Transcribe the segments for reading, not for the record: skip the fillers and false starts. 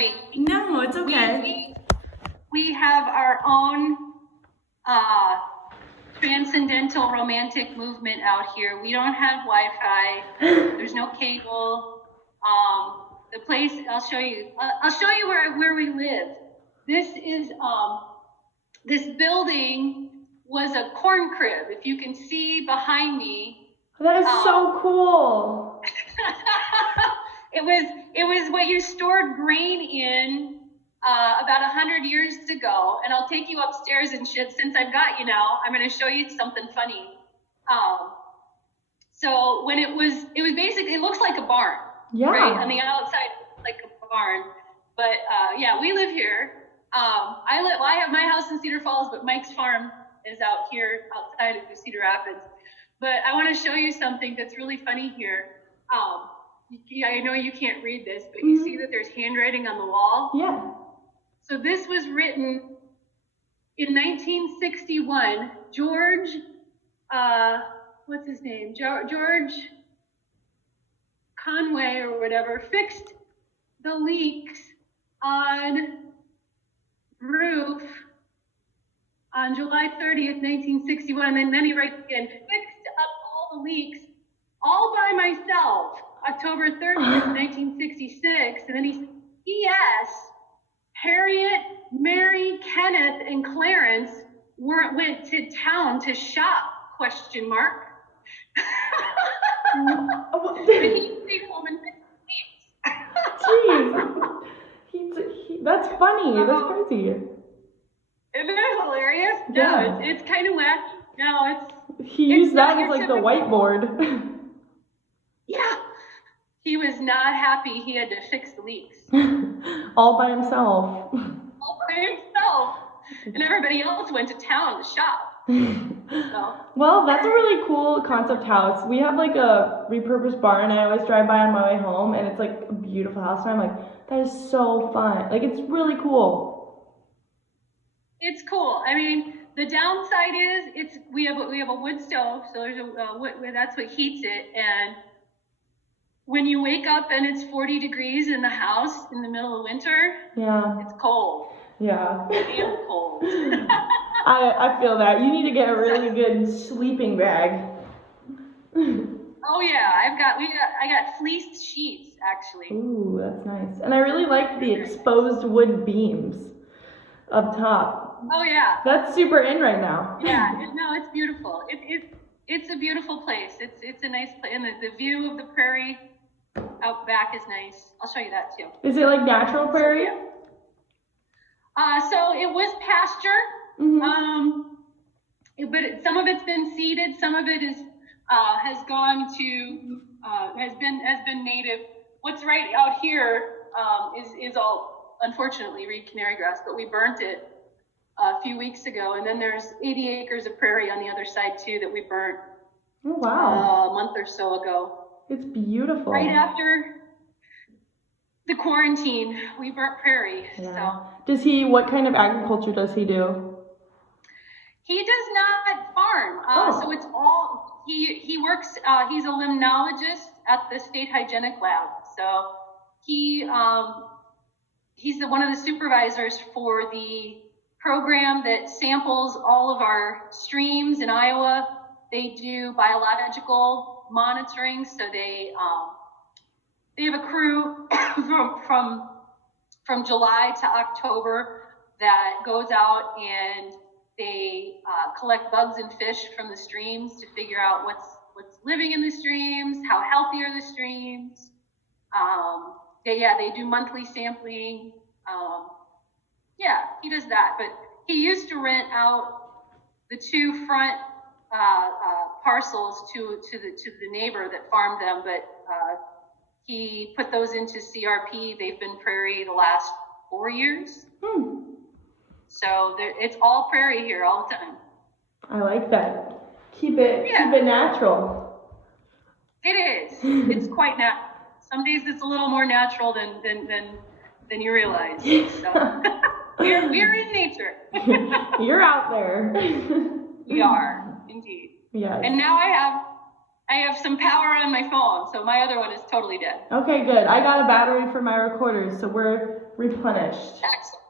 sorry. No, it's okay. We have our own transcendental romantic movement out here. We don't have Wi-Fi. There's no cable. The place, I'll show you where we live. This is this building was a corn crib. If you can see behind me. That is so cool. It was what you stored grain in about 100 years ago. And I'll take you upstairs and shit. Since I've got you now, I'm going to show you something funny. So when it was basically, it looks like a barn. Yeah. Right on the outside, like a barn. But yeah, we live here. I have my house in Cedar Falls, but Mike's farm is out here outside of Cedar Rapids. But I want to show you something that's really funny here. Yeah, I know you can't read this, but you see that there's handwriting on the wall? Yeah. So this was written in 1961. George, what's his name? George Conway or whatever fixed the leaks on roof on July 30th, 1961. And then he writes again, fixed up all the leaks all by myself, October 30th, 1966. And then he said, P.S. Harriet, Mary, Kenneth, and Clarence went to town to shop, ? But he stayed home and fixed the leaks. Jeez. That's funny. That's crazy. Isn't it hilarious? Yeah. No, it's kind of wacky. No, He used that as like the whiteboard. Yeah. He was not happy he had to fix the leaks. All by himself. All by himself. And everybody else went to town to shop. So. Well, that's a really cool concept house. We have like a repurposed barn. I always drive by on my way home, and it's like a beautiful house. And I'm like, that is so fun. Like, it's really cool. It's cool. I mean, the downside is we have a wood stove, so there's a wood, that's what heats it. And when you wake up and it's 40 degrees in the house in the middle of winter, Yeah. it's cold. Yeah. Damn cold. I feel that. You need to get a really good sleeping bag. Oh yeah, I got fleeced sheets actually. Ooh, that's nice. And I really like the exposed wood beams up top. Oh yeah. That's super in right now. Yeah, no, it's beautiful. It's a beautiful place. It's a nice place, and the view of the prairie out back is nice. I'll show you that too. Is it like natural prairie? So it was pasture. Mm-hmm. But some of it's been seeded. Some of it has gone to has been native. What's right out here is all unfortunately reed canary grass, but we burnt it a few weeks ago, and then there's 80 acres of prairie on the other side too that we burnt. Oh wow! A month or so ago. It's beautiful. Right after the quarantine, we burnt prairie. Yeah. So. What kind of agriculture does he do? He does not farm. So it's all, he works, he's a limnologist at the State Hygienic Lab. So he's one of the supervisors for the program that samples all of our streams in Iowa. They do biological monitoring. So they have a crew from July to October that goes out and they collect bugs and fish from the streams to figure out what's living in the streams, how healthy are the streams. They do monthly sampling. Yeah, he does that. But he used to rent out the two front parcels to the neighbor that farmed them, but he put those into CRP. They've been prairie the last 4 years. So it's all prairie here all the time. I like that. Keep it natural. It is. It's quite natural. Some days it's a little more natural than you realize. So we're in nature. You're out there. We are indeed. Yes. And now I have some power on my phone, so my other one is totally dead. Okay, good. I got a battery for my recorders, so we're replenished. Excellent.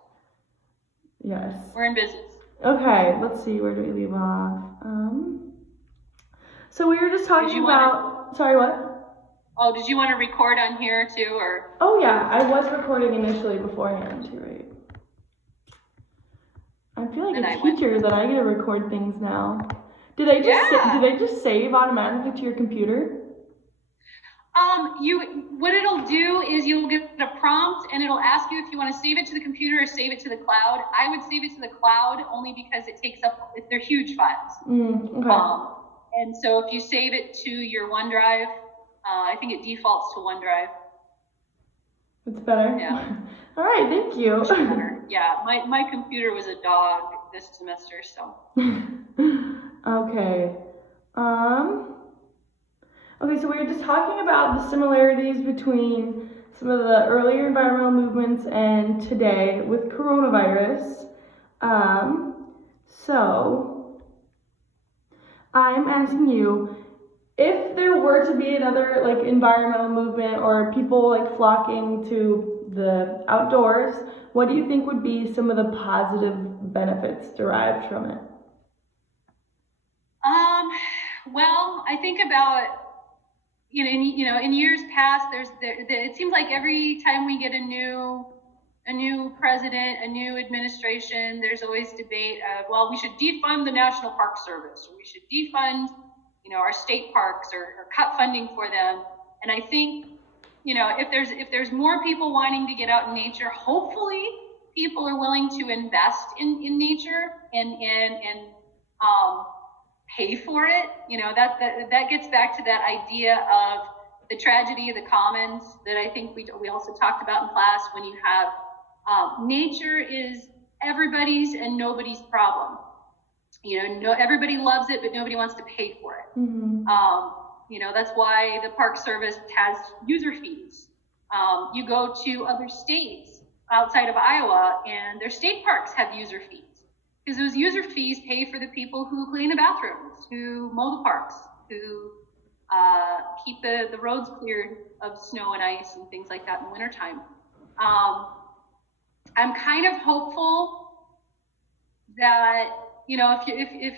Yes. We're in business. Okay, let's see, where do we leave off? So we were just talking about, sorry, what? Oh, did you want to record on here too, or? Oh yeah, I was recording initially beforehand too, right? I feel like a teacher that I get to record things now. Did I just save automatically to your computer? What it'll do is you'll get a prompt and it'll ask you if you want to save it to the computer or save it to the cloud. I would save it to the cloud only because it takes up, they're huge files. Okay. And so if you save it to your OneDrive, I think it defaults to OneDrive. It's better? Yeah. All right, thank you. Yeah, my computer was a dog this semester, so. Okay. Okay, so we were just talking about the similarities between some of the earlier environmental movements and today with coronavirus. So I'm asking you, if there were to be another like environmental movement or people like flocking to the outdoors, what do you think would be some of the positive benefits derived from it? Well, I think about, in years past, it seems like every time we get a new president, a new administration, there's always debate of, well, we should defund the National Park Service, or we should defund, our state parks, or cut funding for them. And I think, if there's more people wanting to get out in nature, hopefully people are willing to invest in nature and pay for it. That gets back to that idea of the tragedy of the commons that I think we also talked about in class, when you have nature is everybody's and nobody's problem. Everybody loves it, but nobody wants to pay for it. Mm-hmm. That's why the Park Service has user fees. You go to other states outside of Iowa, and their state parks have user fees. Because those user fees pay for the people who clean the bathrooms, who mow the parks, who keep the roads cleared of snow and ice and things like that in the wintertime. I'm kind of hopeful that, if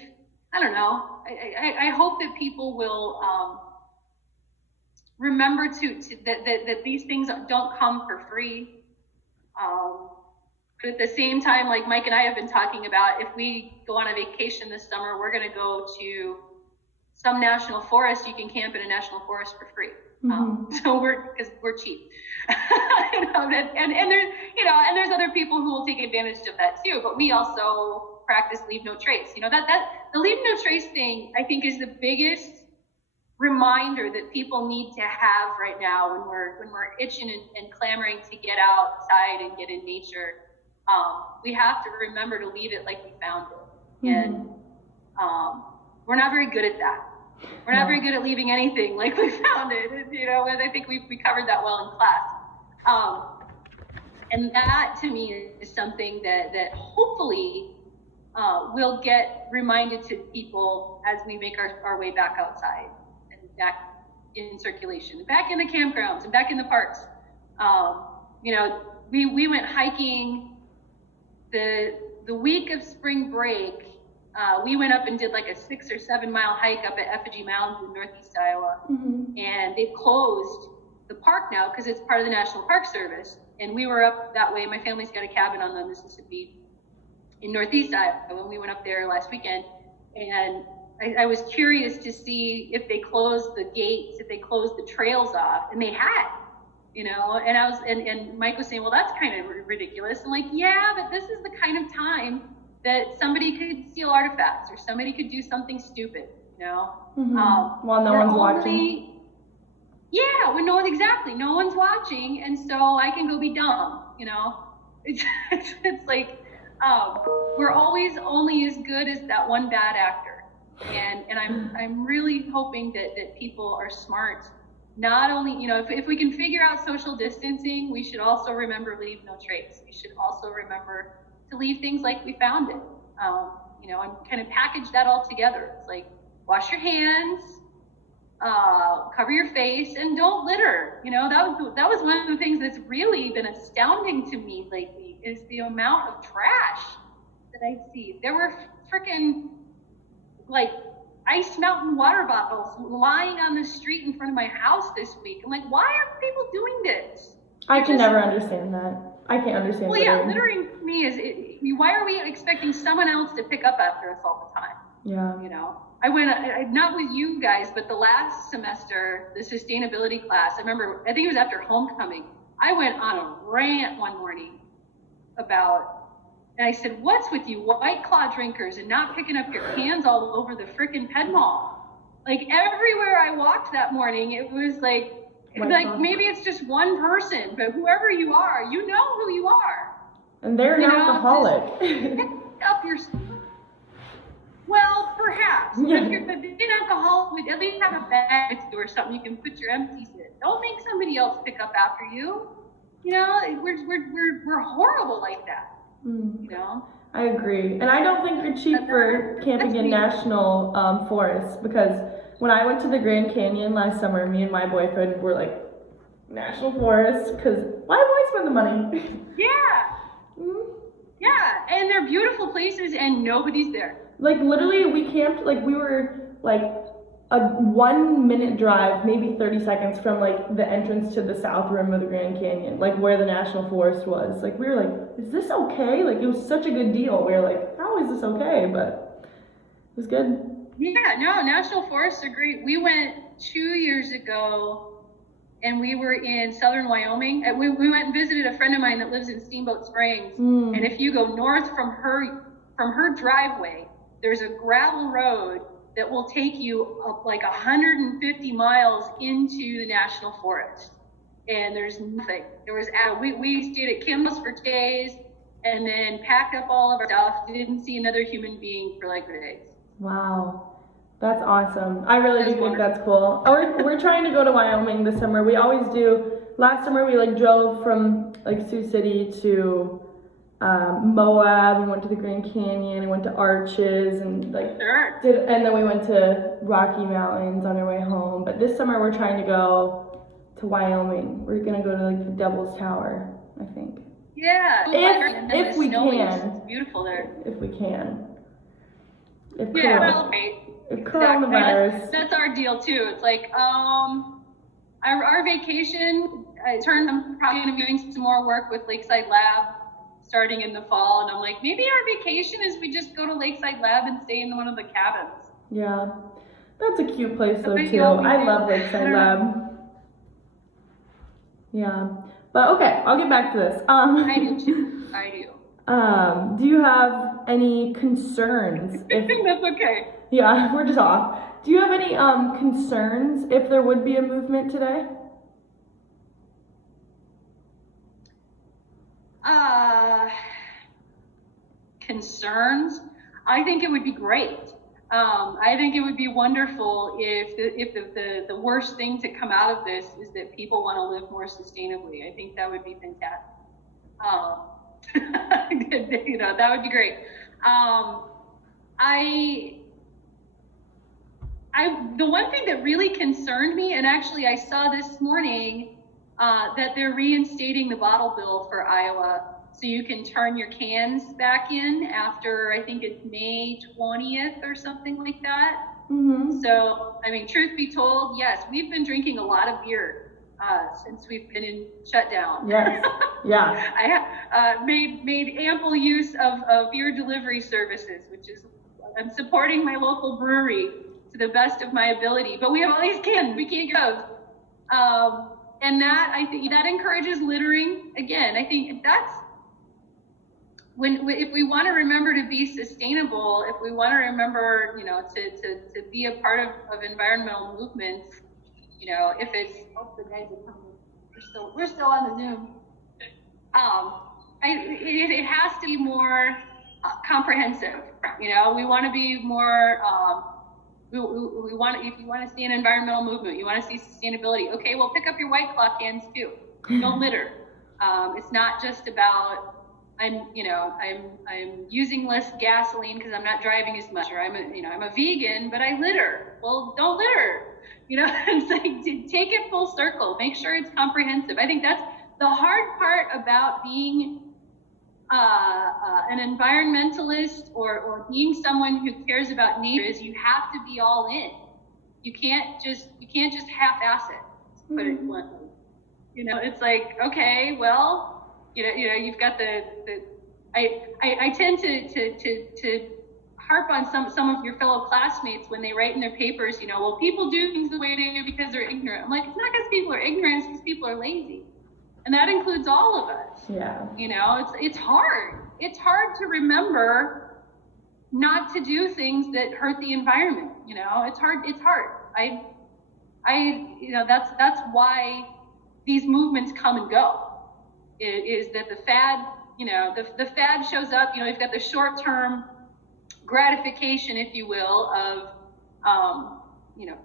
I don't know, I hope that people will remember that these things don't come for free. But at the same time, like Mike and I have been talking about, if we go on a vacation this summer, we're going to go to some national forest. You can camp in a national forest for free. Mm-hmm. Because we're cheap. And there's other people who will take advantage of that too. But we also practice leave no trace. That the leave no trace thing, I think, is the biggest reminder that people need to have right now when we're itching and clamoring to get outside and get in nature. We have to remember to leave it like we found it. Mm-hmm. And we're not very good at that. We're not very good at leaving anything like we found it. And I think we covered that well in class. And that to me is something that hopefully will get reminded to people as we make our way back outside and back in circulation, back in the campgrounds and back in the parks. We went hiking the week of spring break. We went up and did like a 6 or 7 mile hike up at Effigy Mounds in northeast Iowa. Mm-hmm. And they've closed the park now because it's part of the National Park Service. And we were up that way. My family's got a cabin on the Mississippi in northeast Iowa when we went up there last weekend. And I was curious to see if they closed the gates, if they closed the trails off, and they had. And Mike was saying, well, that's kind of ridiculous. I'm like, yeah, but this is the kind of time that somebody could steal artifacts or somebody could do something stupid, Mm-hmm. While no one's watching. Yeah, when no one's watching, and so I can go be dumb, It's like, we're always only as good as that one bad actor. And I'm really hoping that people are smart. Not only, if we can figure out social distancing, we should also remember leave no trace. We should also remember to leave things like we found it, and kind of package that all together. It's like, wash your hands, cover your face, and don't litter. You know, that was one of the things that's really been astounding to me lately is the amount of trash that I see. There were freaking like Ice Mountain water bottles lying on the street in front of my house this week. I'm like, why are people doing this? I can never understand that. I can't understand. Well, yeah, littering to me is, why are we expecting someone else to pick up after us all the time? Yeah. You know, I went, not with you guys, but the last semester, the sustainability class, I remember, I think it was after homecoming, I went on a rant one morning about, and I said, what's with you White Claw drinkers and not picking up your cans all over the frickin' Ped Mall? Like everywhere I walked that morning, it was like maybe it's just one person, but whoever you are, you know who you are. And they're an alcoholic. Pick up your. Well, perhaps. Yeah. If you're an alcoholic, at least have a bag or something you can put your empties in. Don't make somebody else pick up after you. You know, we're horrible like that. You know. I agree, and I don't think you're cheap for camping in national forests, because when I went to the Grand Canyon last summer, me and my boyfriend were like, national forest, because why spend the money? Yeah. Yeah, and they're beautiful places, and nobody's there. Like literally, we camped, like we were like a 1 minute drive, maybe 30 seconds from like the entrance to the south rim of the Grand Canyon, like where the national forest was. Like we were like, is this okay? Like it was such a good deal. We were like, how is this okay? But it was good. Yeah, no, national forests are great. We went 2 years ago, and we were in southern Wyoming. We went and visited a friend of mine that lives in Steamboat Springs. And if you go north from her driveway, there's a gravel road that will take you up like 150 miles into the national forest. And there's nothing. We stayed at Kimball's for 2 days and then packed up all of our stuff. Didn't see another human being for like 3 days. Wow, that's awesome. I really do think that's cool. We're trying to go to Wyoming this summer. We always do. Last summer we like drove from like Sioux City to Moab, and went to the Grand Canyon, and went to Arches, and like and then we went to Rocky Mountains on our way home. But this summer we're trying to go to Wyoming. We're gonna go to like the Devil's Tower, I think. Yeah. If we can. It's beautiful there. If we can. If coronavirus. That's our deal too. It's like our vacation. I'm probably gonna be doing some more work with Lakeside Lab starting in the fall, and I'm like, maybe our vacation is we just go to Lakeside Lab and stay in one of the cabins. Yeah, that's a cute place though too. I love Lakeside Lab. Yeah, but okay, I'll get back to this. I do too. I do. Do you have any concerns? That's okay. Yeah, we're just off. Do you have any concerns if there would be a movement today? Concerns? I think it would be great. I think it would be wonderful if the worst thing to come out of this is that people want to live more sustainably. I think that would be fantastic. You know, that would be great. The one thing that really concerned me, and actually I saw this morning, that they're reinstating the bottle bill for Iowa, so you can turn your cans back in after, I think it's May 20th or something like that. So, I mean, truth be told, yes, we've been drinking a lot of beer since we've been in shutdown. Yes. Yeah. I have made ample use of beer delivery services, which is, I'm supporting my local brewery to the best of my ability. But we have all these cans, we can't get those. And that, I think, that encourages littering. Again, I think that's if we want to remember to be sustainable, if we want to remember, you know, to be a part of environmental movements, you know, if it's, the guys are coming, we're still on the Zoom. It has to be more comprehensive. You know, we want to be more. We want, if you want to see an environmental movement, you want to see sustainability. Okay, well, pick up your White Claw cans too. Don't litter. It's not just about. I'm using less gasoline because I'm not driving as much, or I'm a vegan, but I litter. Well, don't litter. It's like take it full circle. Make sure it's comprehensive. I think that's the hard part about being an environmentalist or being someone who cares about nature is you have to be all in. You can't just half-ass it. To put it bluntly. It's like, okay, well, you've got I tend to harp on some of your fellow classmates when they write in their papers, well, people do things the way they do because they're ignorant. I'm like, it's not because people are ignorant, it's because people are lazy. And that includes all of us. Yeah. It's hard. It's hard to remember not to do things that hurt the environment. It's hard. That's why these movements come and go. Is that the fad? The fad shows up. You've got the short-term gratification, if you will, of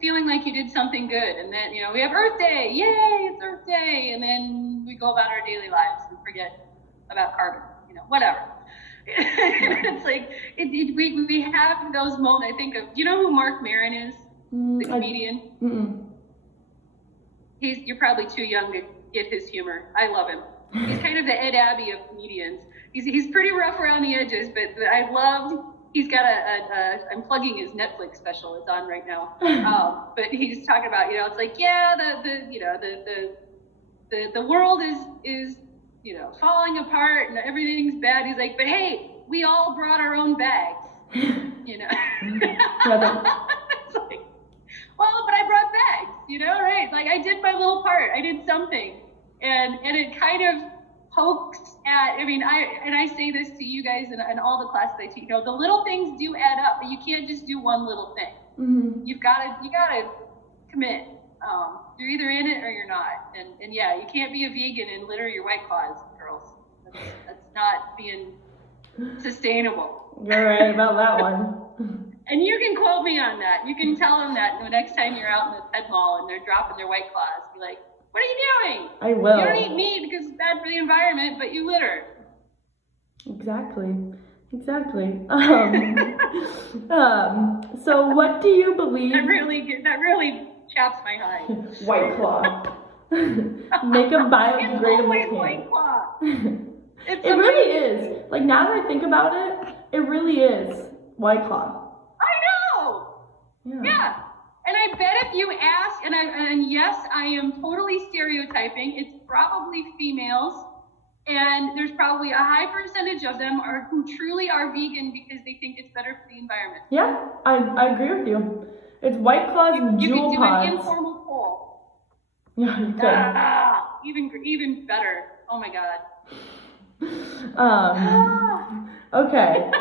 feeling like you did something good, and then we have Earth Day, yay, it's Earth Day, and then we go about our daily lives and forget about carbon, whatever. It's like we have those moments. I think of, do you know who Mark Maron is, the comedian? You're probably too young to get his humor. I love him. He's kind of the Ed Abbey of comedians. He's pretty rough around the edges, but I loved. He's got I'm plugging his Netflix special. It's on right now. But he's talking about, it's like, yeah, the world is falling apart and everything's bad. He's like, but hey, we all brought our own bags. It's like, well, but I brought bags, right? Like I did my little part. I did something, and it kind of pokes at, I say this to you guys and all the classes I teach, the little things do add up, but you can't just do one little thing. Mm-hmm. You gotta commit. You're either in it or you're not. And yeah, you can't be a vegan and litter your White Claws, girls. That's not being sustainable. You're right about that one. And you can quote me on that. You can tell them that the next time you're out in the Pet Mall and they're dropping their White Claws. Be like, what are you doing? I will. You don't eat meat because it's bad for the environment, but you litter. Exactly. So what do you believe? That really chaps my hide. White Claw. Make a biodegradable always White Claw. It really is. Like now that I think about it, it really is White Claw. I know. Yeah. And I bet if you ask, and yes, I am totally stereotyping, it's probably females, and there's probably a high percentage of them who truly are vegan because they think it's better for the environment. Yeah, I agree with you. It's White Claws and Jewel Pods. You could do an informal poll. Yeah, you could. Even better. Oh my God. Okay.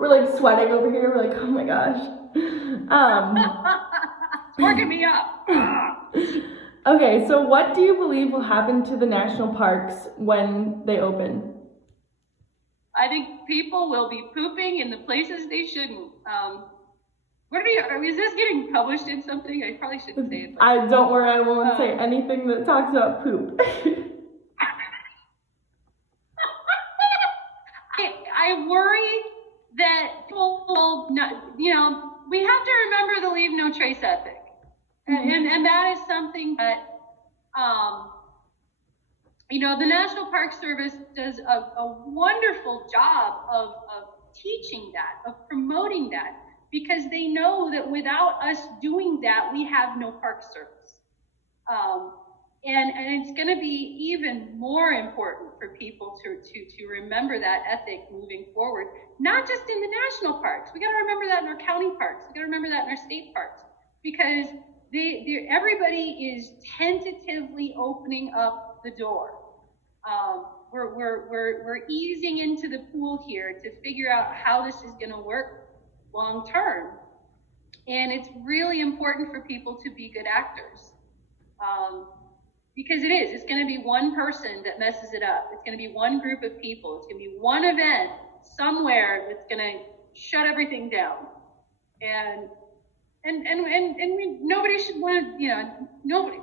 We're like sweating over here. We're like, oh my gosh. It's working me up. Okay, so what do you believe will happen to the national parks when they open? I think people will be pooping in the places they shouldn't. Is this getting published in something? I probably shouldn't say it. Don't worry, I won't say anything that talks about poop. I worry that people will not, we have to remember the leave no trace ethic. And that is something that, the National Park Service does a wonderful job of teaching that, of promoting that, because they know that without us doing that, we have no park service. And it's going to be even more important for people to remember that ethic moving forward, not just in the national parks. We got to remember that in our county parks. We got to remember that in our state parks, because everybody is tentatively opening up the door. We're easing into the pool here to figure out how this is going to work long term, and it's really important for people to be good actors. Because it's going to be one person that messes it up. It's going to be one group of people. It's going to be one event somewhere that's going to shut everything down. And nobody should want to, nobody,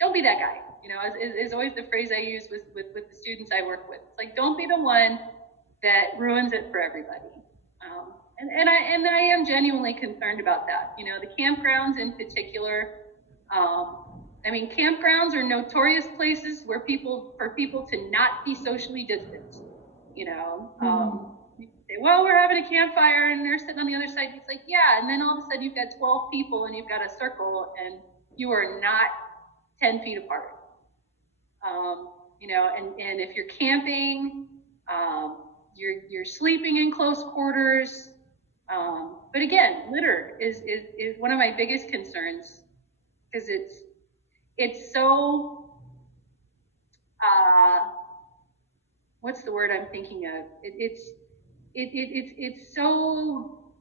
don't be that guy. You know, is always the phrase I use with the students I work with. It's like, don't be the one that ruins it for everybody. And I am genuinely concerned about that. You know, the campgrounds in particular. I mean, campgrounds are notorious places where for people to not be socially distanced. You know, you say, well, we're having a campfire, and they're sitting on the other side. It's like, yeah, and then all of a sudden you've got 12 people, and you've got a circle, and you are not 10 feet apart. You know, and if you're camping, you're sleeping in close quarters. But again, litter is one of my biggest concerns, because it's so, what's the word I'm thinking of? It's so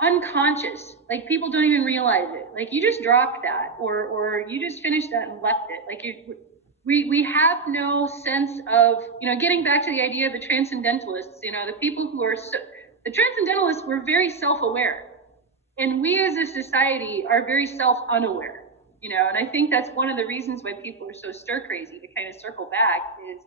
unconscious. Like, people don't even realize it. Like, you just dropped that, or you just finished that and left it. Like, we have no sense of, you know, getting back to the idea of the transcendentalists, you know, the people who are the transcendentalists were very self-aware, and we as a society are very self-unaware, you know, and I think that's one of the reasons why people are so stir crazy, to kind of circle back, is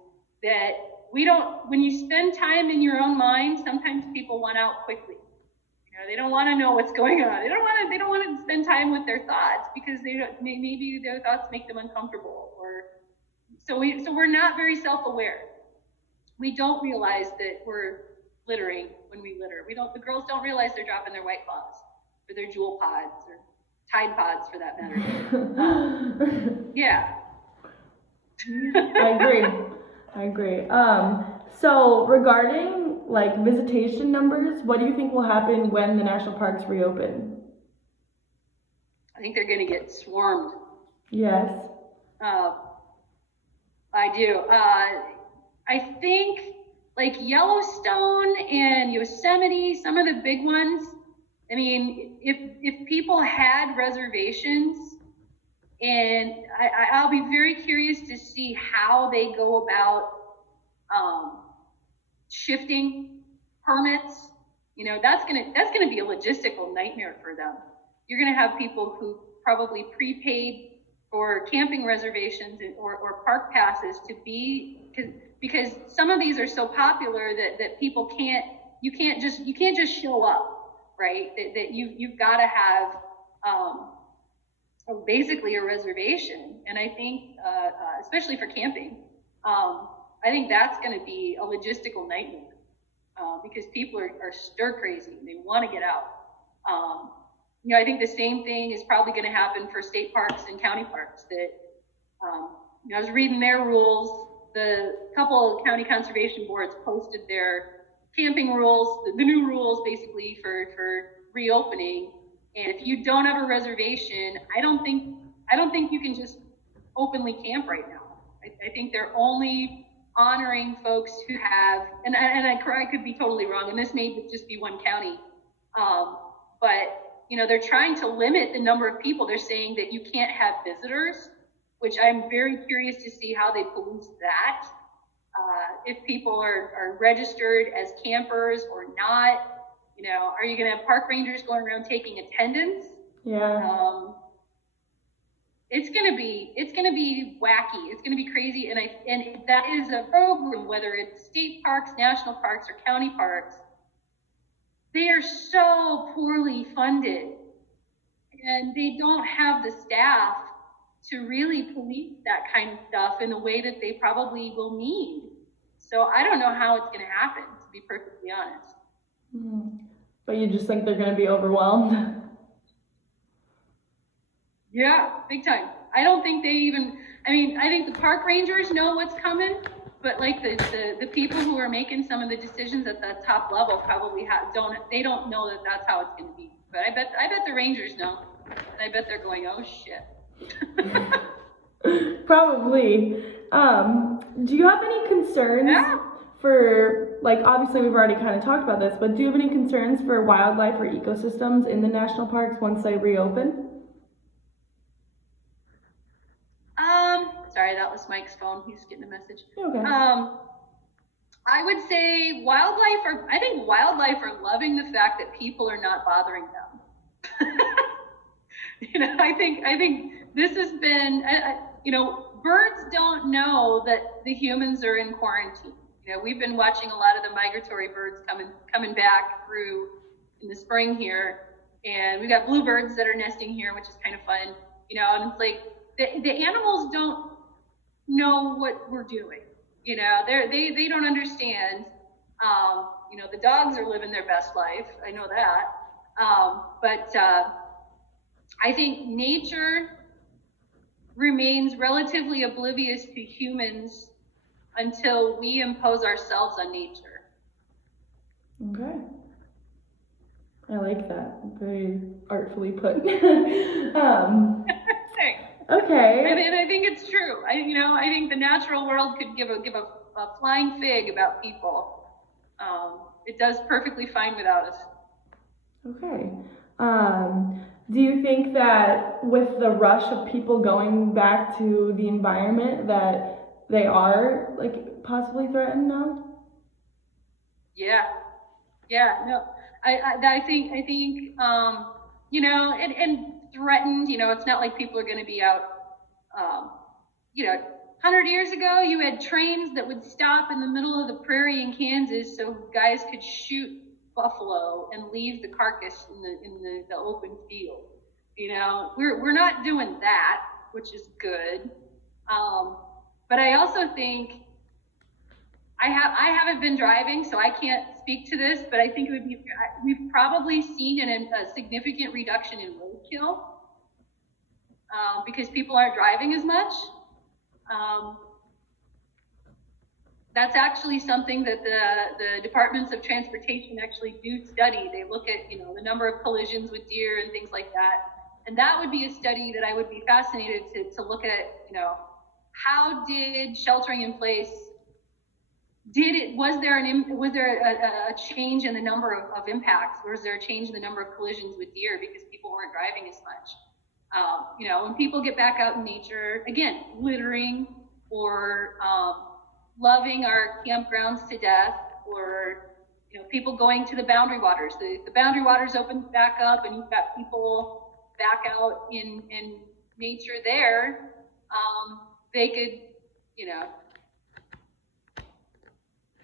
that when you spend time in your own mind, sometimes people want out quickly. You know, they don't want to know what's going on. They don't want to spend time with their thoughts, because maybe their thoughts make them uncomfortable, or so we're not very self-aware. We don't realize that we're littering when we litter. The girls don't realize they're dropping their White Claws, or their Jewel Pods, or Tide Pods, for that matter. Yeah. I agree. So regarding like visitation numbers, what do you think will happen when the national parks reopen? I think they're going to get swarmed. Yes. I do. I think like Yellowstone and Yosemite, some of the big ones. I mean, if people had reservations, and I'll be very curious to see how they go about shifting permits. You know, that's gonna be a logistical nightmare for them. You're gonna have people who probably prepaid for camping reservations or park passes because some of these are so popular that people you can't just show up, right? That you've got to have basically a reservation. And I think especially for camping, I think that's going to be a logistical nightmare, because people are stir crazy and they want to get out. You know, I think the same thing is probably going to happen for state parks and county parks. That you know, I was reading their rules. The couple of county conservation boards posted their camping rules, the new rules basically for reopening. And if you don't have a reservation, I don't think you can just openly camp right now. I think they're only honoring folks who have, and I could be totally wrong, and this may just be one county, but you know, they're trying to limit the number of people. They're saying that you can't have visitors, which I'm very curious to see how they police that. If people are registered as campers or not. You know, are you going to have park rangers going around taking attendance? Yeah. It's going to be wacky. It's going to be crazy. And that is a program, whether it's state parks, national parks, or county parks. They are so poorly funded, and they don't have the staff to really police that kind of stuff in the way that they probably will need. So I don't know how it's going to happen, to be perfectly honest. But you just think they're going to be overwhelmed? Yeah, big time. I don't think I think the park rangers know what's coming, but like the people who are making some of the decisions at the top level probably don't know that that's how it's going to be. But I bet the rangers know, and I bet they're going, oh shit. Probably. Do you have any concerns for, like, obviously we've already kind of talked about this, but do you have any concerns for wildlife or ecosystems in the national parks once they reopen? Sorry, that was Mike's phone. He's getting a message. Okay. I would say I think wildlife are loving the fact that people are not bothering them. You know, I think this has been, birds don't know that the humans are in quarantine. We've been watching a lot of the migratory birds coming back through in the spring here, and we've got bluebirds that are nesting here, which is kind of fun. And it's like the animals don't know what we're doing. They don't understand. The dogs are living their best life. I know that. But I think nature remains relatively oblivious to humans until we impose ourselves on nature. Okay. I like that. Very artfully put. Okay. And I think it's true. I think the natural world could give a flying fig about people. It does perfectly fine without us. Okay. Do you think that with the rush of people going back to the environment that they are like possibly threatened now? Yeah. No, I think and threatened. It's not like people are going to be out. 100 years ago, you had trains that would stop in the middle of the prairie in Kansas so guys could shoot buffalo and leave the carcass in the open field. We're not doing that, which is good. But I also think I haven't been driving, so I can't speak to this, but I think it would be, we've probably seen a significant reduction in roadkill because people aren't driving as much. That's actually something that the departments of transportation actually do study. They look at, the number of collisions with deer and things like that. And that would be a study that I would be fascinated to look at, how did sheltering in place, was there a change in the number of impacts? Was there a change in the number of collisions with deer because people weren't driving as much? When people get back out in nature, again, littering or loving our campgrounds to death, or people going to the boundary waters. The boundary waters open back up, and you've got people back out in nature there. They could,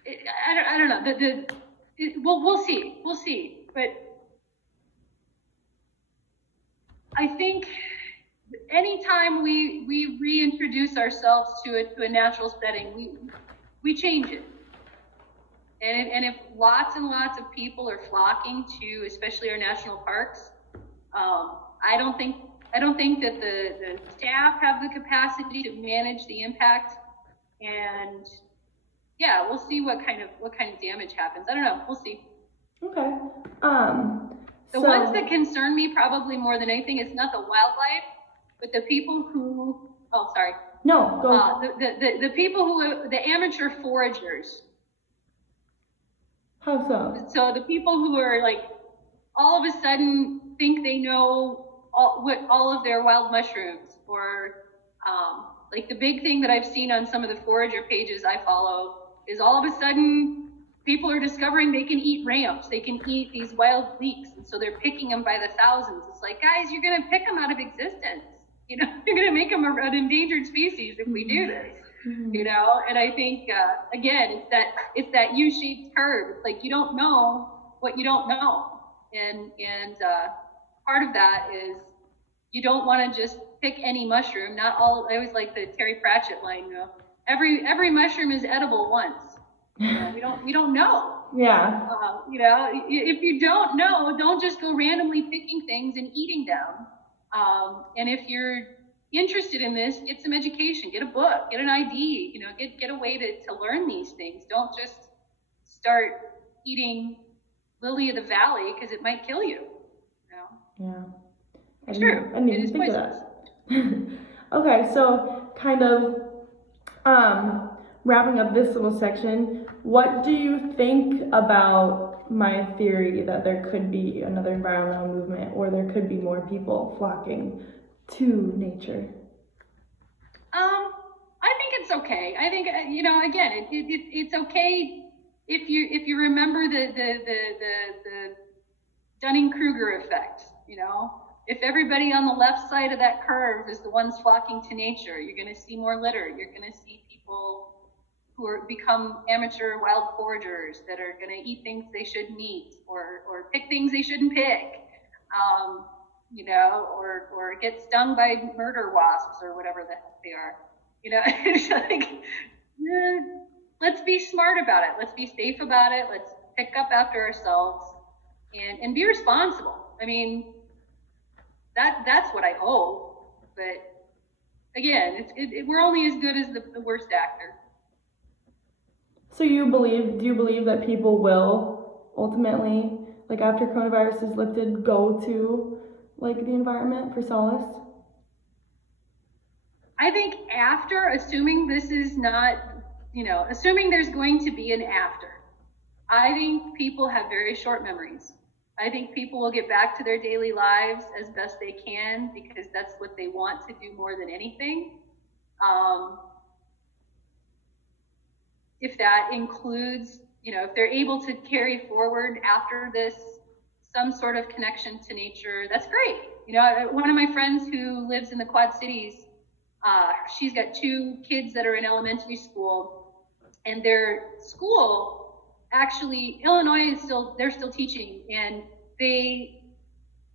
I don't know. We'll see. But I think anytime we reintroduce ourselves to a natural setting, we change it. And if lots and lots of people are flocking to, especially our national parks, I don't think that the staff have the capacity to manage the impact. And yeah, we'll see what kind of damage happens. I don't know. We'll see. Okay. The ones that concern me probably more than anything is not the wildlife, but the people who. Oh, sorry. No, go. The people the amateur foragers. How so? So the people who are like, all of a sudden think they know all of their wild mushrooms, or like the big thing that I've seen on some of the forager pages I follow is all of a sudden people are discovering they can eat ramps, they can eat these wild leeks, and so they're picking them by the thousands. It's like, guys, you're going to pick them out of existence. You're going to make them an endangered species if we do this. And I think again, it's that U-shaped curve. It's like you don't know what you don't know, and part of that is you don't want to just pick any mushroom. Not all. I always like the Terry Pratchett line. Every mushroom is edible once. We don't know. Yeah. If you don't know, don't just go randomly picking things and eating them. And if you're interested in this, get some education, get a book, get an ID, get a way to learn these things. Don't just start eating lily of the valley because it might kill you. Yeah. It's true. I didn't It is even think of poisonous. that. Okay, so kind of wrapping up this little section, what do you think about my theory that there could be another environmental movement, or there could be more people flocking to nature? I think it's okay. I think again, it's okay if you remember the Dunning-Kruger effect. if everybody on the left side of that curve is the ones flocking to nature, you're going to see more litter. You're going to see people who become amateur wild foragers that are going to eat things they shouldn't eat, or pick things they shouldn't pick, you know, or get stung by murder wasps or whatever the heck they are. You know, it's like, let's be smart about it. Let's be safe about it. Let's pick up after ourselves and be responsible. I mean, that's what I hope. But again, we're only as good as the worst actor. So do you believe that people will ultimately, like after coronavirus is lifted, go to like the environment for solace? I think after, assuming this is not, you know, assuming there's going to be an after, I think people have very short memories. I think people will get back to their daily lives as best they can because that's what they want to do more than anything. If that includes, you know, if they're able to carry forward after this some sort of connection to nature, that's great. You know, one of my friends who lives in the Quad Cities, she's got 2 kids that are in elementary school, and their school, actually, Illinois is they're still teaching, and they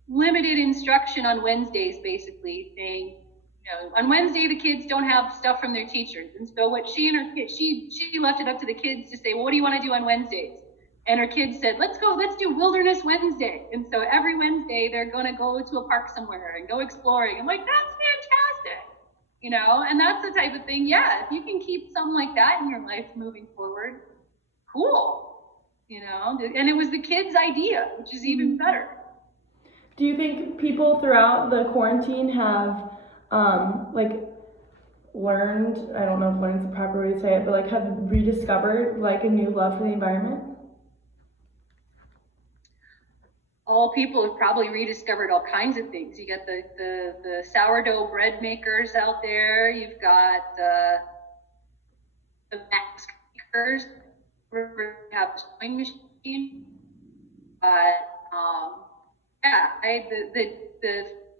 limited instruction on Wednesdays, basically, saying, you know, on Wednesday the kids don't have stuff from their teachers, and so what she and her kids, she left it up to the kids to say, well, what do you want to do on Wednesdays? And her kids said, let's do Wilderness Wednesday. And so every Wednesday they're going to go to a park somewhere and go exploring. I'm like, that's fantastic, you know, and that's the type of thing. Yeah, if you can keep something like that in your life moving forward, cool, you know. And it was the kids' idea, which is even better. Do you think people throughout the quarantine have like learned, I don't know if learned's the proper way to say it, but like have rediscovered like a new love for the environment? All people have probably rediscovered all kinds of things. You got the sourdough bread makers out there. You've got the mask makers. We have a sewing machine.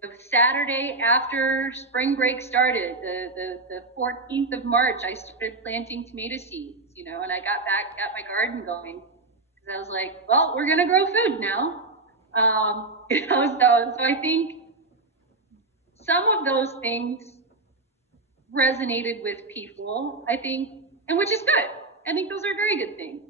The Saturday after spring break started, the 14th of March, I started planting tomato seeds, you know, and I got my garden going because I was like, well, we're gonna grow food now. You know, so I think some of those things resonated with people, I think, and which is good. I think those are very good things.